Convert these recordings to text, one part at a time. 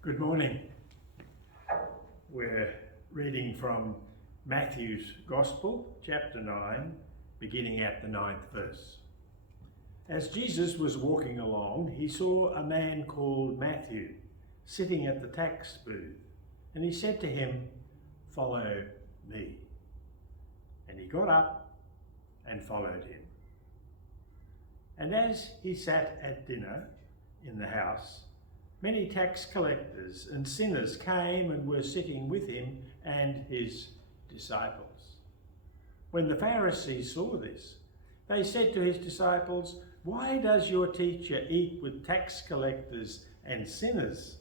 Good morning. We're reading from Matthew's Gospel, chapter 9, beginning at the 9th verse. As Jesus was walking along, he saw a man called Matthew sitting at the tax booth, and he said to him, "Follow me." And he got up and followed him. And as he sat at dinner in the house, many tax collectors and sinners came and were sitting with him and his disciples. When the Pharisees saw this, they said to his disciples, "Why does your teacher eat with tax collectors and sinners?"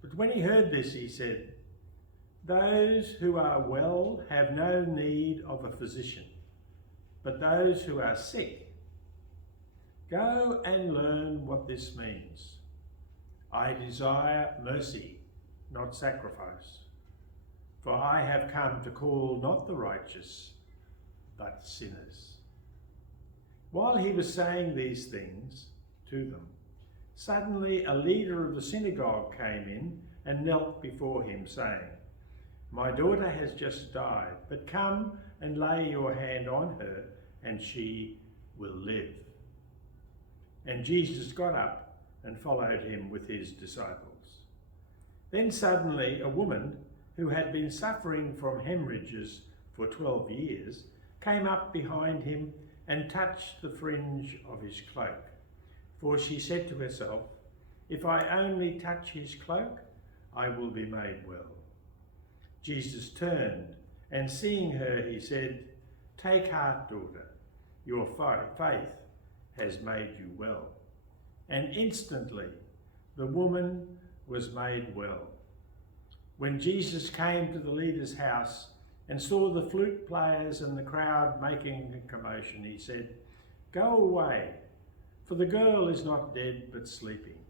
But when he heard this, he said, "Those who are well have no need of a physician, but those who are sick. Go and learn what this means. I desire mercy, not sacrifice, for I have come to call not the righteous, but sinners." While he was saying these things to them, suddenly a leader of the synagogue came in and knelt before him, saying, "My daughter has just died, but come and lay your hand on her, and she will live." And Jesus got up and followed him with his disciples. Then suddenly a woman who had been suffering from hemorrhages for 12 years came up behind him and touched the fringe of his cloak. For she said to herself, "If I only touch his cloak, I will be made well." Jesus turned, and seeing her, he said, "Take heart, daughter, your faith has made you well." And instantly the woman was made well. When Jesus came to the leader's house and saw the flute players and the crowd making a commotion, he said, "Go away, for the girl is not dead but sleeping."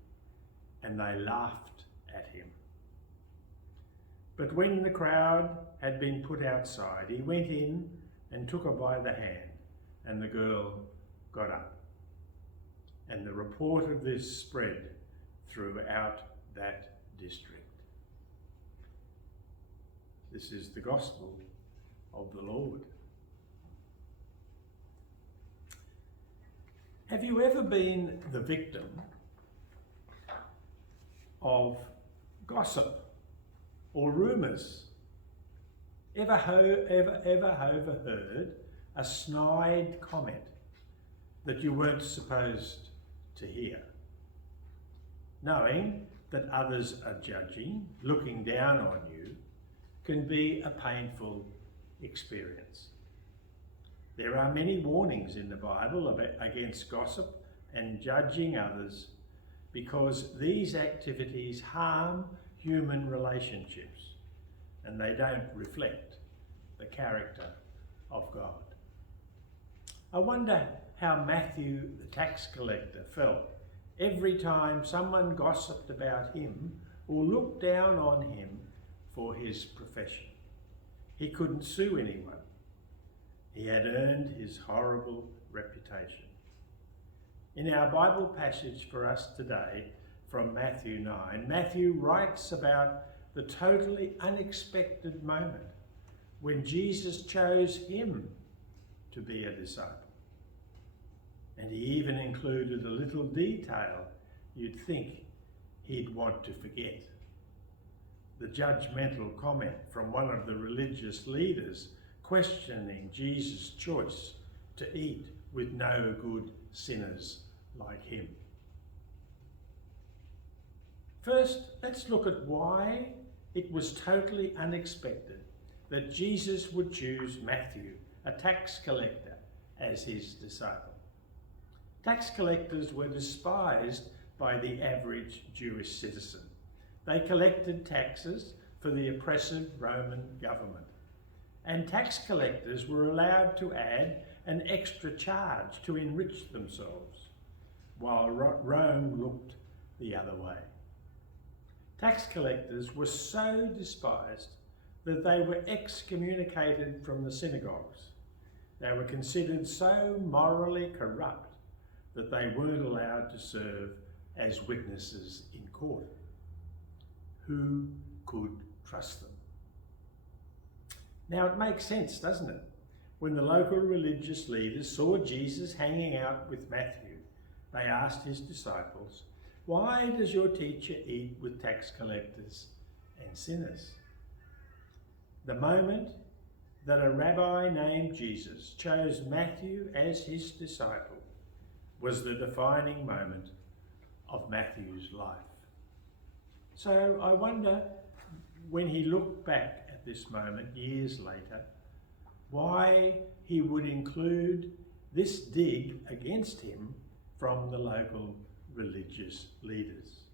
And they laughed at him. But when the crowd had been put outside, he went in and took her by the hand, and the girl got up. And the report of this spread throughout that district. This is the gospel of the Lord. Have you ever been the victim of gossip or rumours? Ever overheard a snide comment that you weren't supposed to hear? Knowing that others are judging, looking down on you, can be a painful experience. There are many warnings in the Bible against gossip and judging others, because these activities harm human relationships and they don't reflect the character of God. I wonder how Matthew, the tax collector, felt every time someone gossiped about him or looked down on him for his profession. He couldn't sue anyone. He had earned his horrible reputation. In our Bible passage for us today from Matthew 9, Matthew writes about the totally unexpected moment when Jesus chose him to be a disciple. And he even included a little detail you'd think he'd want to forget. The judgmental comment from one of the religious leaders questioning Jesus' choice to eat with no good sinners like him. First, let's look at why it was totally unexpected that Jesus would choose Matthew, a tax collector, as his disciple. Tax collectors were despised by the average Jewish citizen. They collected taxes for the oppressive Roman government. And tax collectors were allowed to add an extra charge to enrich themselves, while Rome looked the other way. Tax collectors were so despised that they were excommunicated from the synagogues. They were considered so morally corrupt that they weren't allowed to serve as witnesses in court. who could trust them. Now it makes sense, doesn't it? When the local religious leaders saw Jesus hanging out with Matthew, they asked his disciples, "Why does your teacher eat with tax collectors and sinners?" The moment that a rabbi named Jesus chose Matthew as his disciple was the defining moment of Matthew's life. So I wonder, when he looked back at this moment years later, why he would include this dig against him from the local religious leaders.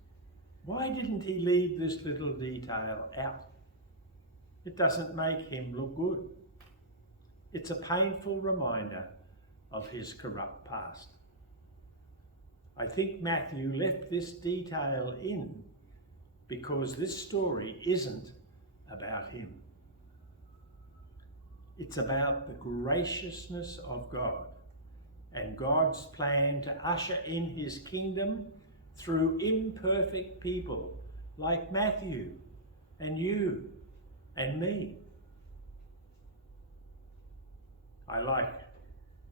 Why didn't he leave this little detail out? It doesn't make him look good. It's a painful reminder of his corrupt past. I think Matthew left this detail in because this story isn't about him. It's about the graciousness of God and God's plan to usher in his kingdom through imperfect people like Matthew and you and me. I like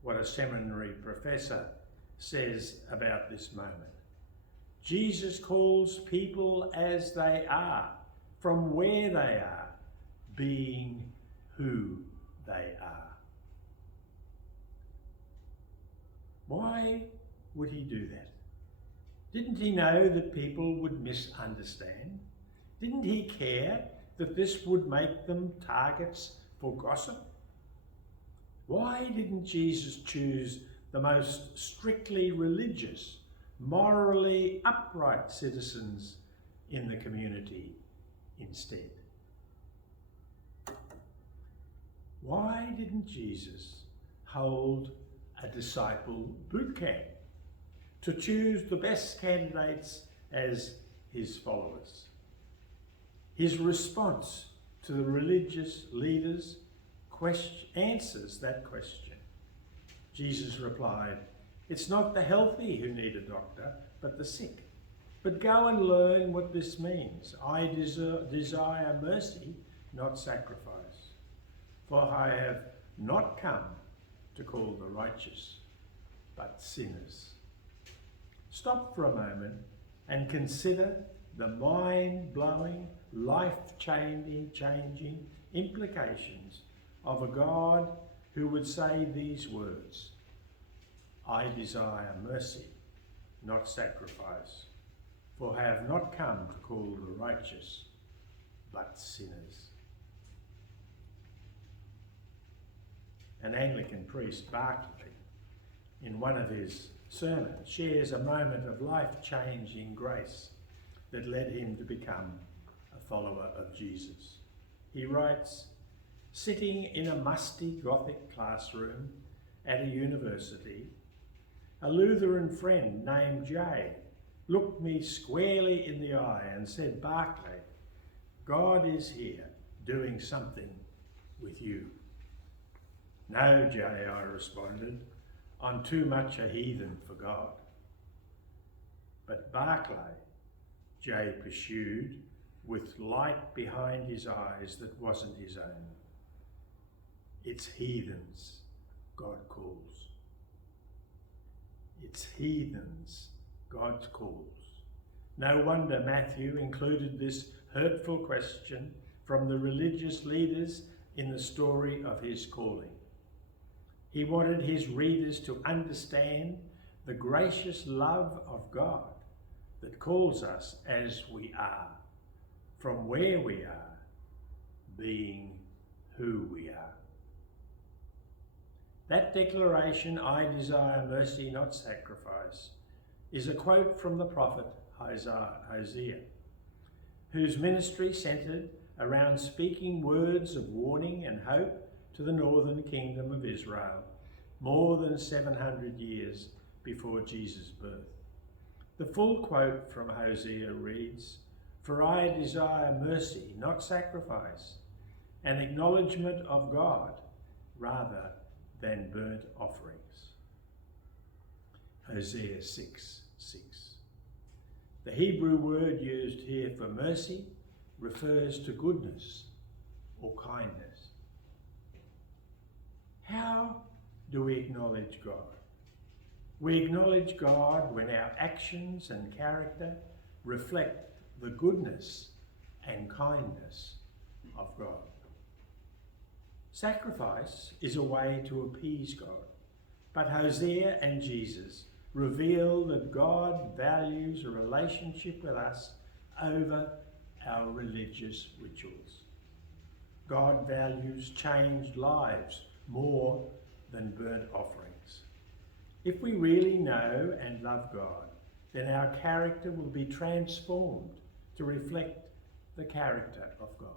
what a seminary professor says about this moment. Jesus calls people as they are, from where they are, being who they are. Why would he do that? Didn't he know that people would misunderstand? Didn't he care that this would make them targets for gossip? Why didn't Jesus choose the most strictly religious, morally upright citizens in the community instead? Why didn't Jesus hold a disciple boot camp to choose the best candidates as his followers? His response to the religious leaders answers that question. Jesus replied, "It's not the healthy who need a doctor, but the sick. But go and learn what this means. I desire mercy, not sacrifice. For I have not come to call the righteous, but sinners." Stop for a moment and consider the mind-blowing, life-changing implications of a God who would say these words, "I desire mercy, not sacrifice, for I have not come to call the righteous, but sinners." An Anglican priest, Barclay, in one of his sermons, shares a moment of life-changing grace that led him to become a follower of Jesus. He writes, "Sitting in a musty Gothic classroom at a university, a Lutheran friend named Jay looked me squarely in the eye and said, 'Barclay, God is here doing something with you.' 'No, Jay,' I responded, 'I'm too much a heathen for God.' 'But Barclay,' Jay pursued, with light behind his eyes that wasn't his own, "it's heathens God calls. It's heathens God calls." No wonder Matthew included this hurtful question from the religious leaders in the story of his calling. He wanted his readers to understand the gracious love of God that calls us as we are, from where we are, being who we are. That declaration, "I desire mercy, not sacrifice," is a quote from the prophet Hosea, whose ministry centered around speaking words of warning and hope to the northern kingdom of Israel more than 700 years before Jesus' birth. The full quote from Hosea reads, "For I desire mercy, not sacrifice, an acknowledgement of God rather than burnt offerings." Hosea 6:6. The Hebrew word used here for mercy refers to goodness or kindness. How do we acknowledge God? We acknowledge God when our actions and character reflect the goodness and kindness of God. Sacrifice is a way to appease God, but Hosea and Jesus reveal that God values a relationship with us over our religious rituals. God values changed lives more than burnt offerings. If we really know and love God, then our character will be transformed to reflect the character of God.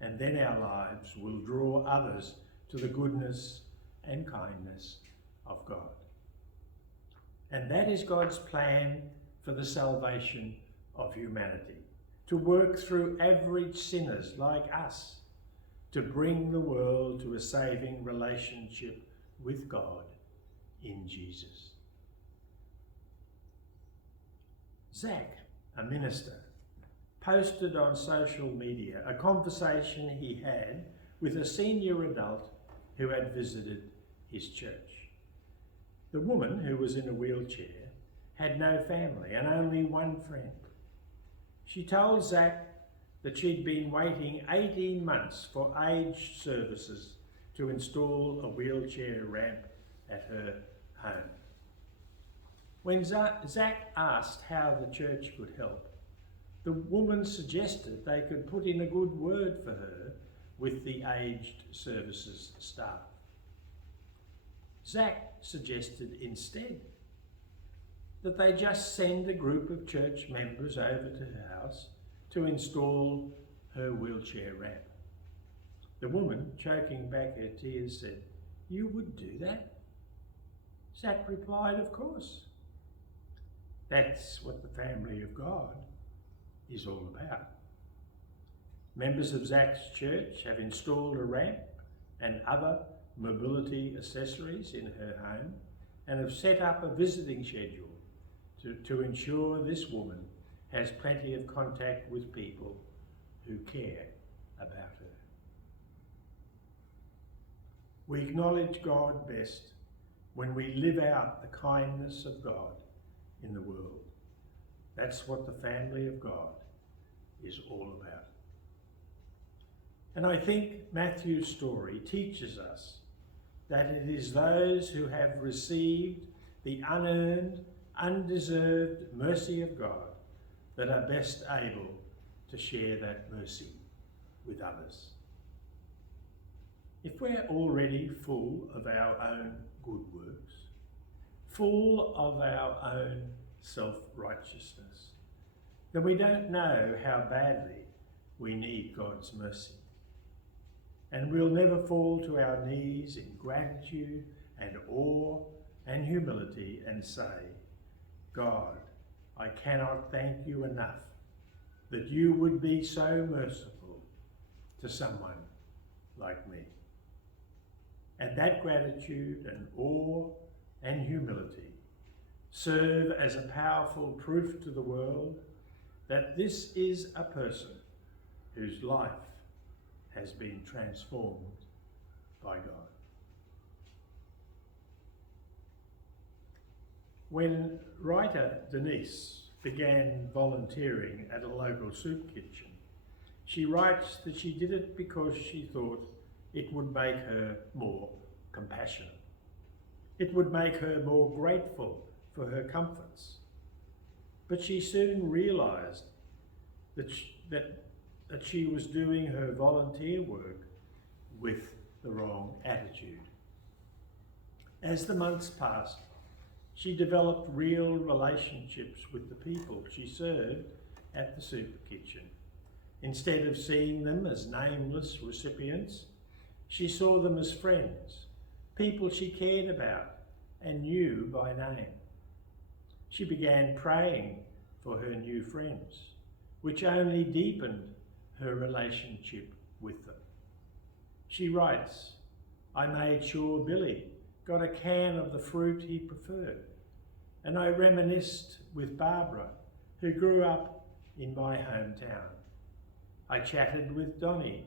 And then our lives will draw others to the goodness and kindness of God. And that is God's plan for the salvation of humanity, to work through average sinners like us, to bring the world to a saving relationship with God in Jesus. Zach, a minister, posted on social media a conversation he had with a senior adult who had visited his church. The woman, who was in a wheelchair, had no family and only one friend. She told Zach that she'd been waiting 18 months for aged services to install a wheelchair ramp at her home. When Zach asked how the church could help, the woman suggested they could put in a good word for her with the aged services staff. Zach suggested instead that they just send a group of church members over to her house to install her wheelchair ramp. The woman, choking back her tears, said, "You would do that?" Zach replied, "Of course." That's what the family of God is all about. Members of Zach's church have installed a ramp and other mobility accessories in her home and have set up a visiting schedule to ensure this woman has plenty of contact with people who care about her. We acknowledge God best when we live out the kindness of God in the world. That's what the family of God is all about. And I think Matthew's story teaches us that it is those who have received the unearned, undeserved mercy of God that are best able to share that mercy with others. If we're already full of our own good works, full of our own self-righteousness, then we don't know how badly we need God's mercy. And we'll never fall to our knees in gratitude and awe and humility and say, "God, I cannot thank you enough that you would be so merciful to someone like me." And that gratitude and awe and humility serve as a powerful proof to the world that this is a person whose life has been transformed by God. When writer Denise began volunteering at a local soup kitchen, she writes that she did it because she thought it would make her more compassionate. It would make her more grateful for her comforts. But she soon realised that she was doing her volunteer work with the wrong attitude. As the months passed, she developed real relationships with the people she served at the soup kitchen. Instead of seeing them as nameless recipients, she saw them as friends, people she cared about and knew by name. She began praying for her new friends, which only deepened her relationship with them. She writes, "I made sure Billy got a can of the fruit he preferred, and I reminisced with Barbara, who grew up in my hometown. I chatted with Donny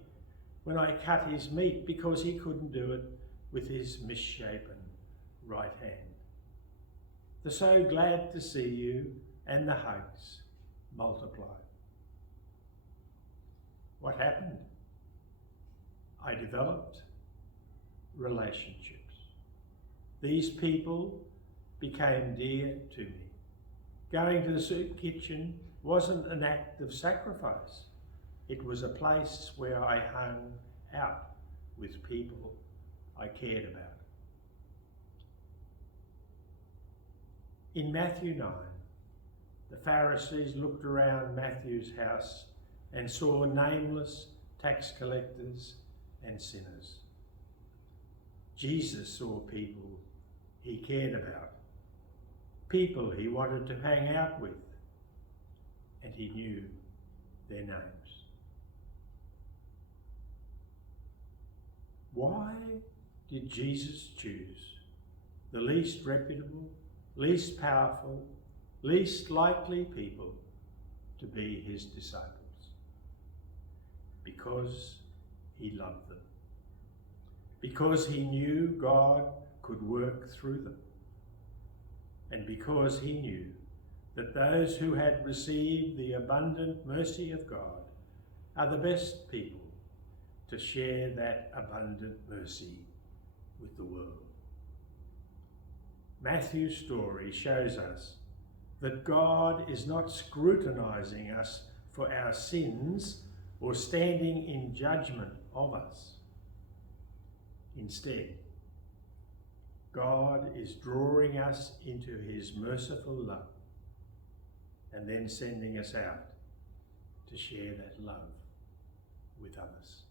when I cut his meat because he couldn't do it with his misshapen right hand. They're so glad to see you, and the hugs multiplied. What happened? I developed relationships. These people became dear to me. Going to the soup kitchen wasn't an act of sacrifice. It was a place where I hung out with people I cared about. In Matthew 9, the Pharisees looked around Matthew's house and saw nameless tax collectors and sinners. Jesus saw people he cared about, people he wanted to hang out with, and he knew their names. Why did Jesus choose the least reputable, least powerful, least likely people to be his disciples? Because he loved them. Because he knew God could work through them. And because he knew that those who had received the abundant mercy of God are the best people to share that abundant mercy with the world. Matthew's story shows us that God is not scrutinizing us for our sins or standing in judgment of us. Instead, God is drawing us into his merciful love and then sending us out to share that love with others.